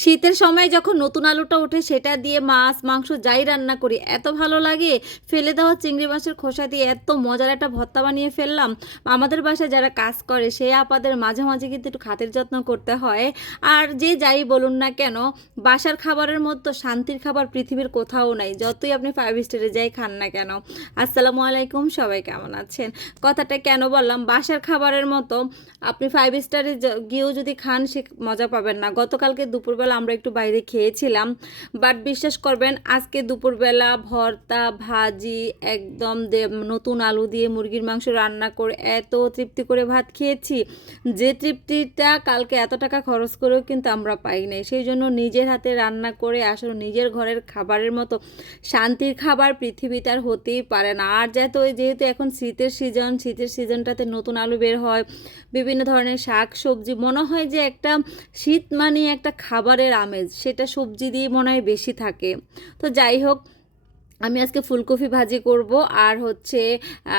শীতের সময় যখন নতুন আলুটা ওঠে, সেটা দিয়ে মাছ, মাংস যাই রান্না করি, এত ভালো লাগে। ফেলে দেওয়া চিংড়ি মাছের খোসা দিয়ে এত মজার একটা ভর্তা বানিয়ে ফেললাম। আমাদের বাসায় যারা কাজ করে সেই আপাদের মাঝে মাঝে কিন্তু একটু খাতির যত্ন করতে হয়। আর যে যাই বলুন না কেন, বাসার খাবারের মতো শান্তির খাবার পৃথিবীর কোথাও নাই, যতই আপনি ফাইভ স্টারে যাই খান না কেন। আসসালামু আলাইকুম, সবাই কেমন আছেন? কথাটা কেন বললাম, বাসার খাবারের মতো আপনি ফাইভ স্টারে গিয়েও যদি খান, সে মজা পাবেন না। গতকালকে দুপুরবেলা আমরা একটু বাইরে খেয়েছিলাম। বাট বিশ্বাস করবেন, আজকে দুপুরবেলা ভর্তা, ভাজি, একদম নতুন আলু দিয়ে মুরগির মাংস রান্না করে এত তৃপ্তি করে ভাত খেয়েছি। যে তৃপ্তিটা কালকে এত টাকা খরচ করেও কিন্তু আমরা পাই নাই। সেই জন্য নিজের হাতে রান্না করে আসলে নিজের ঘরের খাবারের মতো শান্তির খাবার পৃথিবীতে আর হতেই পারে না। আর যেহেতু যেহেতু এখন শীতের সিজন শীতের সিজনটাতে নতুন আলু বের হয়, বিভিন্ন ধরনের শাক সবজি মনে হয় যে একটা শীত মানে একটা খাবারের আমেজ সেটা সবজি দিয়ে মনে হয় বেশি থাকে। তো যাই হোক আমি আজকে ফুলকপি ভাজি করব আর হচ্ছে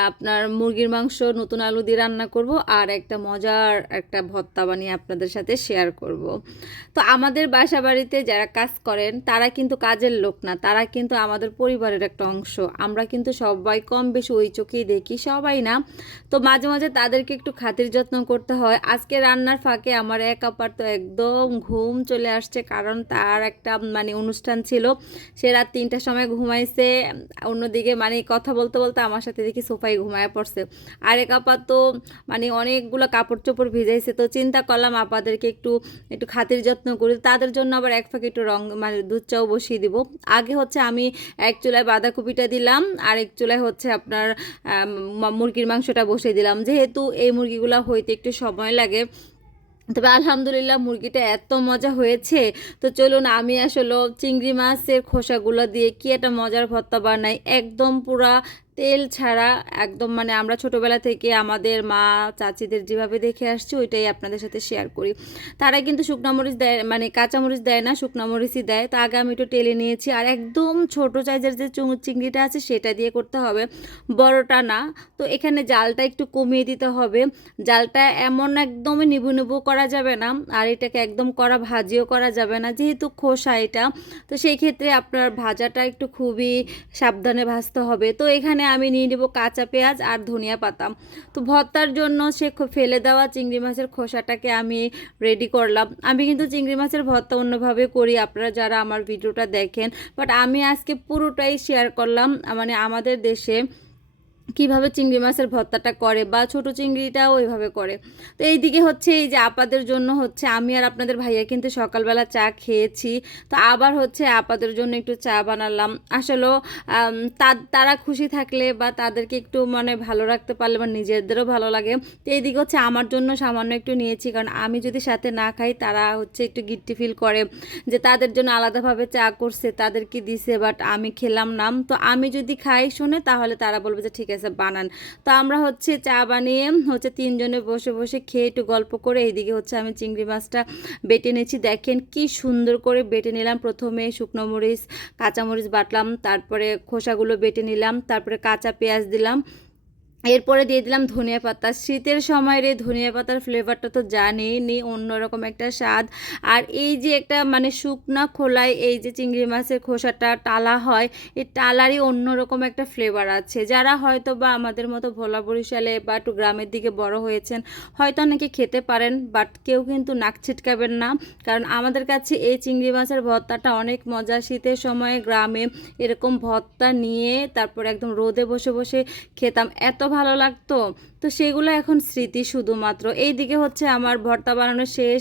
আপনার মুরগির মাংস, নতুন আলু দিয়ে রান্না করব আর একটা মজার একটা ভত্তা বানিয়ে আপনাদের সাথে শেয়ার করব। তো আমাদের বাসা বাড়িতে যারা কাজ করেন, তারা কিন্তু কাজের লোক না, তারা কিন্তু আমাদের পরিবারের একটা অংশ। আমরা কিন্তু সবাই কম বেশি ওই চোখেই দেখি, সবাই না। তো মাঝে মাঝে তাদেরকে একটু খাতির যত্ন করতে হয়। আজকে রান্নার ফাঁকে আমার এক আপার তো একদম ঘুম চলে আসছে, কারণ তার একটা মানে অনুষ্ঠান ছিল। সে রাত তিনটার সময় ঘুমাইছে অন্যদিকে মানে কথা বলতে বলতে আমার সাথে দেখি সোফায় ঘুমায় পড়ছে। আরেক আপা তো মানে অনেকগুলো কাপড় চোপড় ভিজাইছে। তো চিন্তা করলাম আপাদেরকে একটু একটু খাতির যত্ন করি। তাদের জন্য আবার এক ফাঁকে একটু রং মানে দুধ চাও বসিয়ে দিব। আগে হচ্ছে আমি এক চুলায় বাঁধাকপিটা দিলাম আর এক চুলায় হচ্ছে আপনার মুরগির মাংসটা বসিয়ে দিলাম। যেহেতু এই মুরগিগুলো হইতে একটু সময় লাগে তবে আলহামদুলিল্লাহ মুরগিটা এত মজা হয়েছে। তো চলুন আমি আসলে চিংড়ি মাছের খোসাগুলো দিয়ে কি একটা মজার ভর্তা বানাই। একদম পুরা তেল ছাড়া একদম মানে আমরা ছোটোবেলা থেকে আমাদের মা, চাচিদের যেভাবে দেখে আসছি, ওইটাই আপনাদের সাথে শেয়ার করি। তারা কিন্তু শুকনো মরিচ দেয় মানে কাঁচা মরিচ দেয় না, শুকনো মরিচই দেয়। তা আগে আমি একটু টেলে নিয়েছি। আর একদম ছোটো সাইজের যে চিংড়িটা আছে, সেটা দিয়ে করতে হবে। বড়টা না। তো এখানে জালটা একটু কমিয়ে দিতে হবে। জালটা এমন একদমই নিবু নিবু করা যাবে না। আর এটাকে একদম করা ভাজিও করা যাবে না, যেহেতু খোসা এটা। তো সেই ক্ষেত্রে আপনার ভাজাটা একটু খুবই সাবধানে ভাজতে হবে। তো এখানে আমি নিয়ে নেব কাঁচা পেঁয়াজ আর ধনিয়া পাতা। তো ভর্তার জন্য সে ফেলে দেওয়া চিংড়ি মাছের খোসাটাকে আমি রেডি করলাম। আমি কিন্তু চিংড়ি মাছের ভর্তা অন্যভাবে করি, আপনারা যারা আমার ভিডিওটা দেখেন। বাট আমি আজকে পুরোটাই শেয়ার করলাম মানে আমাদের দেশে কীভাবে চিংড়ি মাছের ভর্তাটা করে বা ছোট চিংড়িটাও ওইভাবে করে। তো এই দিকে হচ্ছে এই যে আপাদের জন্য হচ্ছে আমি আর আপনাদের ভাইয়া কিন্তু সকালবেলা চা খেয়েছি। তো আবার হচ্ছে আপাদের জন্য একটু চা বানালাম। আসলেও তারা খুশি থাকলে বা তাদেরকে একটু মানে ভালো রাখতে পারলে বা নিজেদেরও ভালো লাগে। তো এই দিকে হচ্ছে আমার জন্য সামান্য একটু নিয়েছি, কারণ আমি যদি সাথে না খাই তারা হচ্ছে একটু গিট্টি ফিল করে যে তাদের জন্য আলাদাভাবে চা করছে, তাদেরকে দিছে, বাট আমি খেলাম না। তো আমি যদি খাই শুনে তাহলে তারা বলবে যে ঠিক আছে বানান। তো আমরা হচ্ছে চা বানিয়ে হচ্ছে তিনজনে বসে বসে খেয়ে একটু গল্প করে এইদিকে হচ্ছে আমি চিংড়ি মাছটা বেটে নিয়েছি। দেখেন কি সুন্দর করে বেটে নিলাম। প্রথমে শুকনো মরিচ, কাঁচামরিচ বাটলাম, তারপরে খোসাগুলো বেটে নিলাম, তারপরে কাঁচা পেঁয়াজ দিলাম এরপরে দিয়ে দিলাম ধনিয়া পাতা। শীতের সময়ের এই ধনিয়া পাতার ফ্লেভারটা তো জানেই নি, অন্যরকম একটা স্বাদ। আর এই যে একটা মানে শুকনা খোলায় এই যে চিংড়ি মাছের খোসাটা টালা হয়, এই টালারই অন্যরকম একটা ফ্লেভার আছে। যারা হয়তো বা আমাদের মতো ভোলা বরিশালে বা একটু গ্রামের দিকে বড় হয়েছেন, হয়তো অনেকে খেতে পারেন বাট কেউ কিন্তু নাক ছিটকাবেন না। কারণ আমাদের কাছে এই চিংড়ি মাছের ভর্তাটা অনেক মজা। শীতের সময়ে গ্রামে এরকম ভর্তা নিয়ে তারপর একদম রোদে বসে বসে খেতাম। এত ভালো লাগতো। তো সেগুলো এখন স্মৃতি শুধুমাত্র। এই দিকে হচ্ছে আমার ভর্তা বানানো শেষ,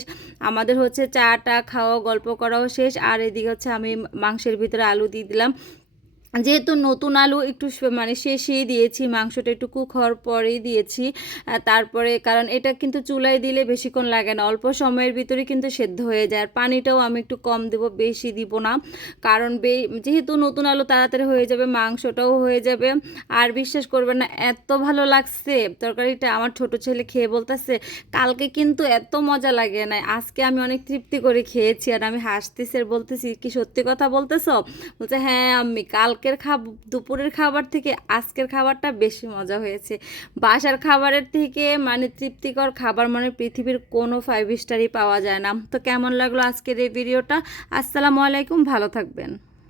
আমাদের হচ্ছে চাটা খাওয়া, গল্প করাও শেষ, আর এদিকে হচ্ছে আমি মাংসের ভিতরে আলু দিয়ে দিলাম। যেহেতু নতুন আলু একটু মানে শেষেই দিয়েছি, মাংসটা একটু কুক হওয়ার পরেই দিয়েছি তারপরে কারণ এটা কিন্তু চুলায় দিলে বেশিক্ষণ লাগে না, অল্প সময়ের ভিতরে কিন্তু সেদ্ধ হয়ে যায়, আর পানিটাও আমি একটু কম দেবো, বেশি দিব না, কারণ যেহেতু নতুন আলু তাড়াতাড়ি হয়ে যাবে, মাংসটাও হয়ে যাবে, আর বিশ্বাস করবেন না, এত ভালো লাগছে তরকারিটা, আমার ছোট ছেলে খেয়ে বলতেছে, কালকে কিন্তু এত মজা লাগে না, আজকে আমি অনেক তৃপ্তি করে খেয়েছি, আর আমি হাসতেছি আর বলতেছি, কি সত্যি কথা বলতেছো? বলছে হ্যাঁ আমি কালকে কালকের খাব, দুপুরের খাবার থেকে আজকের খাবারটা বেশি মজা হয়েছে। বাসার খাবারের থেকে মানে তৃপ্তিকর খাবার মানে পৃথিবীর কোনো ফাইভ স্টারই পাওয়া যায় না। তো কেমন লাগল আজকের এই ভিডিওটা আসসালামু আলাইকুম, ভালো থাকবেন।